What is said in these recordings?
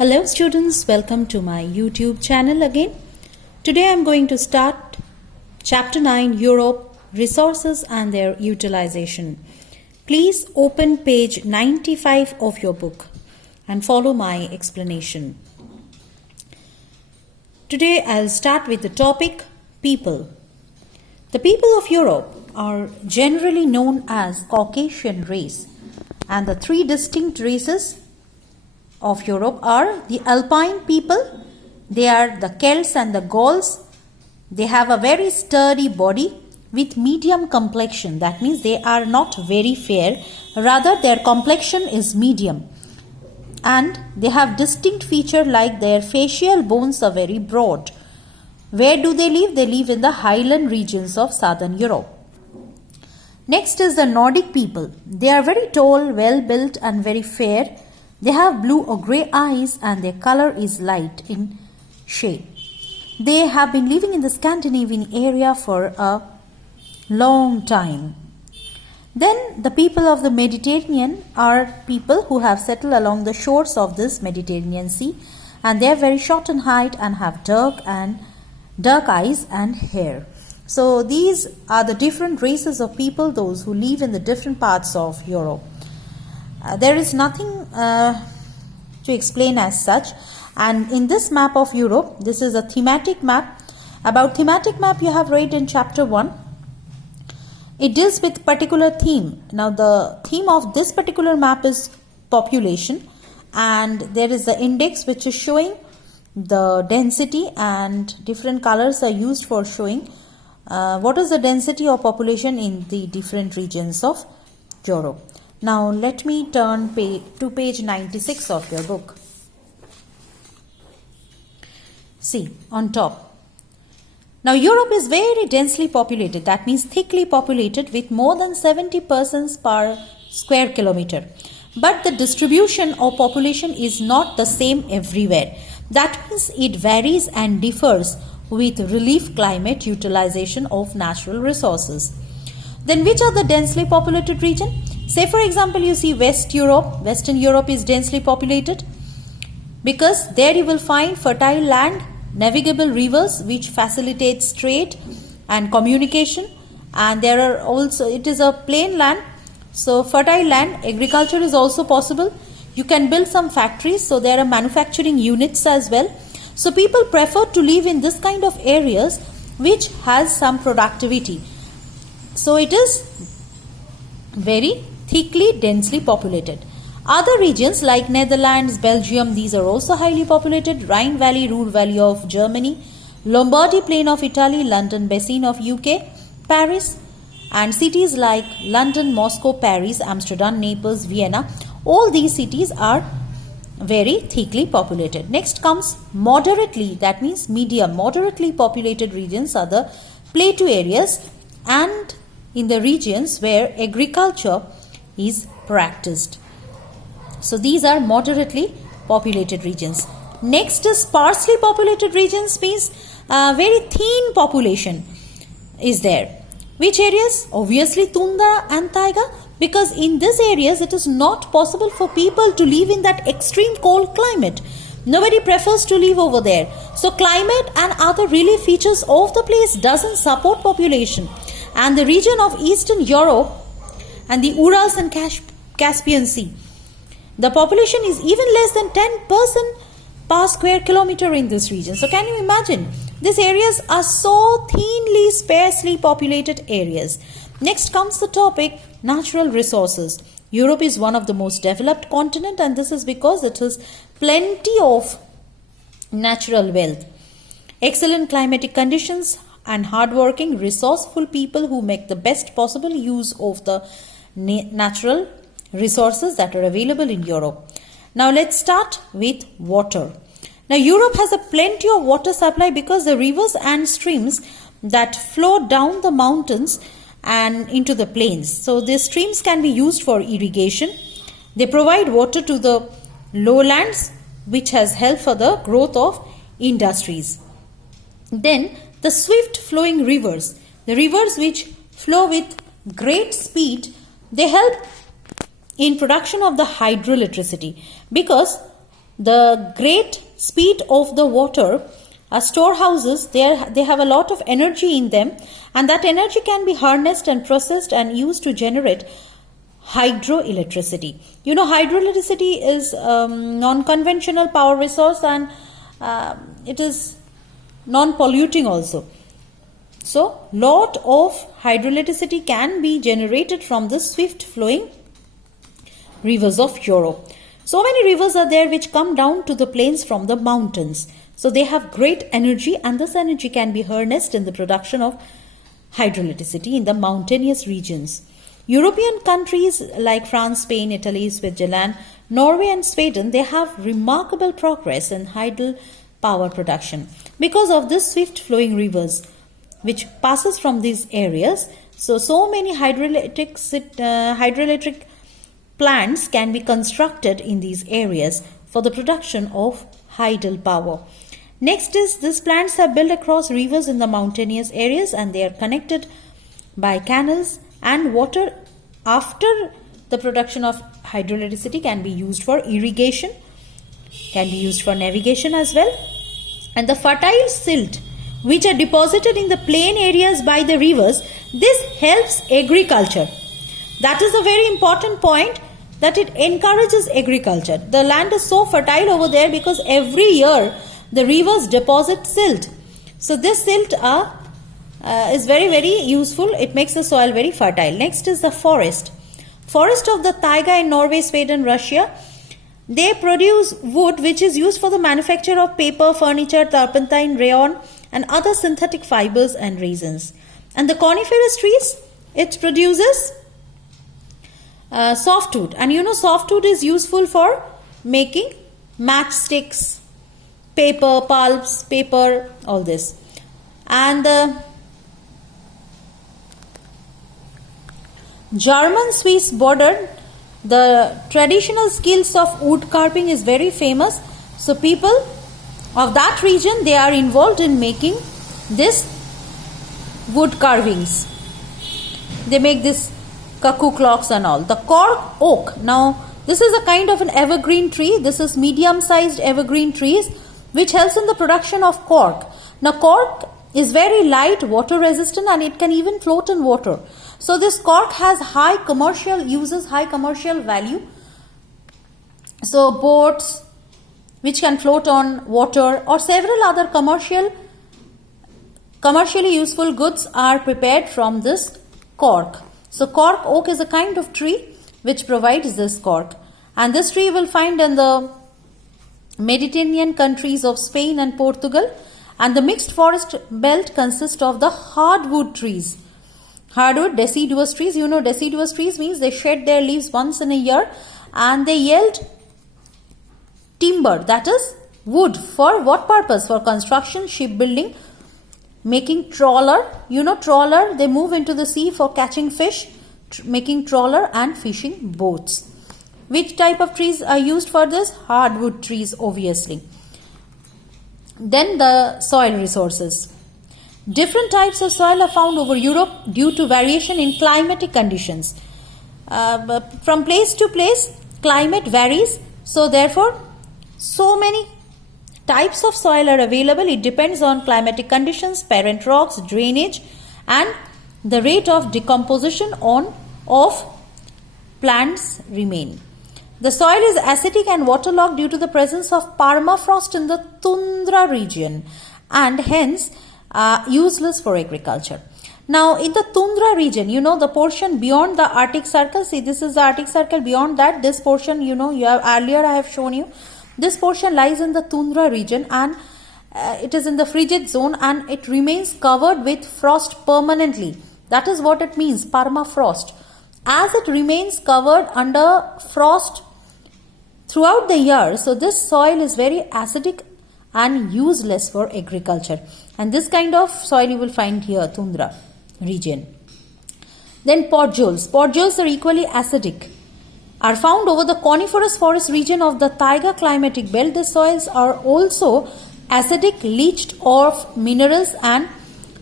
Hello students, welcome to my YouTube channel again. Today I am going to start Chapter 9, Europe, Resources and their Utilization. Please open page 95 of your book and follow my explanation. Today I'll start with the topic People. The people of Europe are generally known as Caucasian race, and the three distinct races of Europe are the Alpine people, they are the Celts and the Gauls. They have a very sturdy body with medium complexion. That means they are not very fair, rather their complexion is medium. And they have distinct feature like their facial bones are very broad. Where do they live? They live in the highland regions of southern Europe. Next is the Nordic people. They are very tall, well built and very fair. They have blue or grey eyes and their color is light in shade. They have been living in the Scandinavian area for a long time. Then the people of the Mediterranean are people who have settled along the shores of this Mediterranean Sea, and they are very short in height and have dark eyes and hair. So these are the different races of people, those who live in the different parts of Europe. There is nothing to explain as such, and in this map of Europe, this is a thematic map. About thematic map you have read in chapter 1. It deals with particular theme. Now the theme of this particular map is population, and there is the index which is showing the density, and different colors are used for showing what is the density of population in the different regions of Europe. Now let me turn to page 96 of your book. See on top. Now Europe is very densely populated, that means thickly populated with more than 70 persons per square kilometer. But the distribution of population is not the same everywhere. That means it varies and differs with relief climate utilization of natural resources. Then which are the densely populated region? Say for example you see Western Europe is densely populated because there you will find fertile land, navigable rivers which facilitate trade and communication, and there are also, it is a plain land, so fertile land, agriculture is also possible. You can build some factories, so there are manufacturing units as well. So people prefer to live in this kind of areas which has some productivity. So it is very thickly, densely populated. Other regions like Netherlands, Belgium, these are also highly populated. Rhine Valley, Ruhr Valley of Germany, Lombardy Plain of Italy, London Basin of UK, Paris, and cities like London, Moscow, Paris, Amsterdam, Naples, Vienna. All these cities are very thickly populated. Next comes moderately, that means medium, moderately populated regions are the plateau areas and in the regions where agriculture is practiced. So these are moderately populated regions. Next is sparsely populated regions, means very thin population is there. Which areas? Obviously Tundra and Taiga, because in these areas it is not possible for people to live in that extreme cold climate. Nobody prefers to live over there. So climate and other relief features of the place doesn't support population. And the region of Eastern Europe and the Urals and Caspian Sea, the population is even less than 10% per square kilometer in this region. So can you imagine? These areas are so thinly, sparsely populated areas. Next comes the topic natural resources. Europe is one of the most developed continent, and this is because it has plenty of natural wealth, excellent climatic conditions, and hardworking, resourceful people who make the best possible use of the natural resources that are available in Europe. Now let's start with water. Now Europe has a plenty of water supply because the rivers and streams that flow down the mountains and into the plains. So these streams can be used for irrigation. They provide water to the lowlands, which has helped for the growth of industries. Then the swift flowing rivers, the rivers which flow with great speed, they help in production of the hydroelectricity because the great speed of the water storehouses, they have a lot of energy in them, and that energy can be harnessed and processed and used to generate hydroelectricity. You know, hydroelectricity is non-conventional power resource, and it is non-polluting also. So, lot of hydroelectricity can be generated from the swift flowing rivers of Europe. So many rivers are there which come down to the plains from the mountains. So they have great energy, and this energy can be harnessed in the production of hydroelectricity in the mountainous regions. European countries like France, Spain, Italy, Switzerland, Norway and Sweden, they have remarkable progress in hydel power production because of this swift flowing rivers which passes from these areas. So many hydroelectric plants can be constructed in these areas for the production of hydel power. Next is, these plants are built across rivers in the mountainous areas, and they are connected by canals, and water after the production of hydroelectricity can be used for irrigation, can be used for navigation as well. And the fertile silt which are deposited in the plain areas by the rivers, this helps agriculture. That is a very important point, that it encourages agriculture. The land is so fertile over there because every year the rivers deposit silt. So this silt is very, very useful. It makes the soil very fertile. Next is the forest. Forest of the taiga in Norway, Sweden, Russia. They produce wood which is used for the manufacture of paper, furniture, turpentine, rayon and other synthetic fibers and resins. And the coniferous trees, it produces softwood. And you know, softwood is useful for making matchsticks, paper, pulps, paper, all this. And the German-Swiss border, the traditional skills of wood carving is very famous. So people of that region, they are involved in making this wood carvings. They make this cuckoo clocks and all. The Cork Oak. Now, this is a kind of an evergreen tree. This is medium-sized evergreen trees which helps in the production of cork. Now, cork is very light, water resistant, and it can even float in water. So, this cork has high commercial uses, high commercial value. So, boats which can float on water or several other commercially useful goods are prepared from this cork. So, cork oak is a kind of tree which provides this cork. And this tree you will find in the Mediterranean countries of Spain and Portugal, and the mixed forest belt consists of the hardwood trees. Hardwood, deciduous trees. You know, deciduous trees means they shed their leaves once in a year, and they yield timber, that is wood. For what purpose? For construction, shipbuilding, making trawler. You know, trawler, they move into the sea for catching fish, making trawler and fishing boats. Which type of trees are used for this? Hardwood trees, obviously. Then the soil resources. Different types of soil are found over Europe due to variation in climatic conditions. From place to place, climate varies. So therefore, so many types of soil are available. It depends on climatic conditions, parent rocks, drainage, and the rate of decomposition of plants remain. The soil is acidic and waterlogged due to the presence of permafrost in the tundra region, and hence useless for agriculture. Now, in the tundra region, you know, the portion beyond the Arctic Circle, see, this is the Arctic Circle. Beyond that, this portion, you know, earlier I have shown you, this portion lies in the tundra region, and it is in the frigid zone, and it remains covered with frost permanently. That is what it means, permafrost. As it remains covered under frost throughout the year, so this soil is very acidic and useless for agriculture. And this kind of soil you will find here, tundra region. Then podjoles. Podjoles are equally acidic. Are found over the coniferous forest region of the taiga climatic belt. The soils are also acidic, leached of minerals, and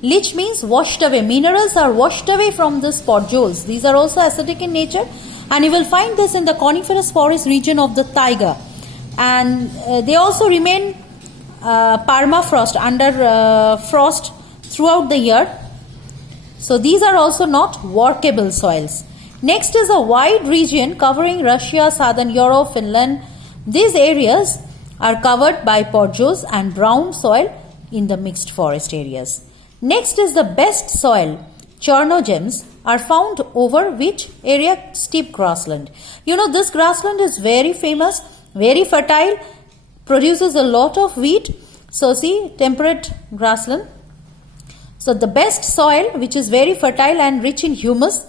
leach means washed away. Minerals are washed away from the podjoles. These are also acidic in nature, and you will find this in the coniferous forest region of the taiga. and they also remain permafrost, under frost throughout the year. So these are also not workable soils. Next is a wide region covering Russia, Southern Europe, Finland. These areas are covered by podjos and brown soil in the mixed forest areas. Next is the best soil. Chernogems are found over which area? Steppe grassland. You know, this grassland is very famous, very fertile, produces a lot of wheat. So see, temperate grassland. So the best soil, which is very fertile and rich in humus,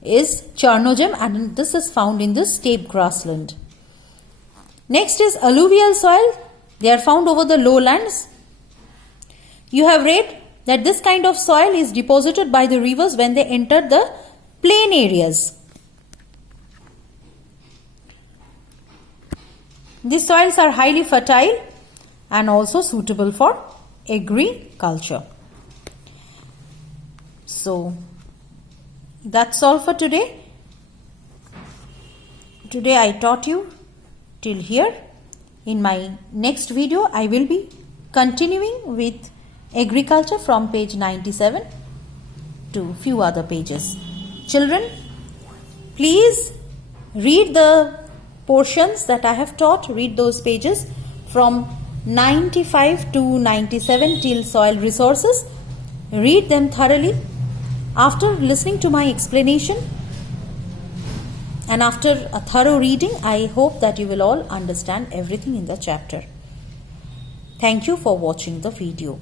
is Chernogem, and this is found in the steppe grassland. Next is alluvial soil. They are found over the lowlands. You have read that this kind of soil is deposited by the rivers when they enter the plain areas. These soils are highly fertile and also suitable for agriculture. So that's all for today. Today I taught you till here. In my next video I will be continuing with agriculture from page 97 to few other pages. Children, please read the portions that I have taught. Read those pages from 95 to 97 till soil resources. Read them thoroughly. After listening to my explanation and after a thorough reading, I hope that you will all understand everything in the chapter. Thank you for watching the video.